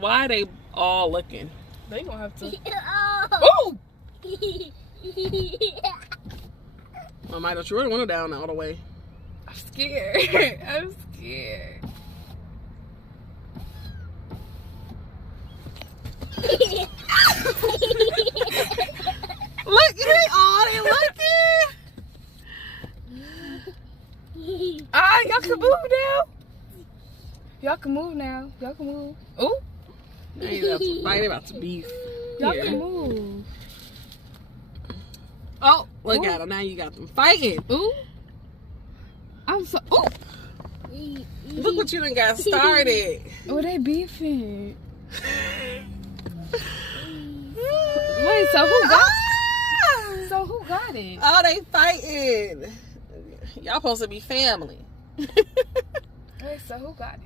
Why they all looking? They gonna have to. Oh! I might have thrown the window down all the way. I'm scared. I'm scared. Look, they all they looking. Alright, y'all can move now. Y'all can move now. Y'all can move. Ooh. They about to fight, they about to beef. Y'all Here. can move. Oh, look Ooh. at them. Now you got them fighting. Ooh. I'm so. Ooh. Look what you done got started. Oh, they beefing. Wait, so who got? So who got it? Oh, they fighting. Y'all supposed to be family. Wait, so who got it?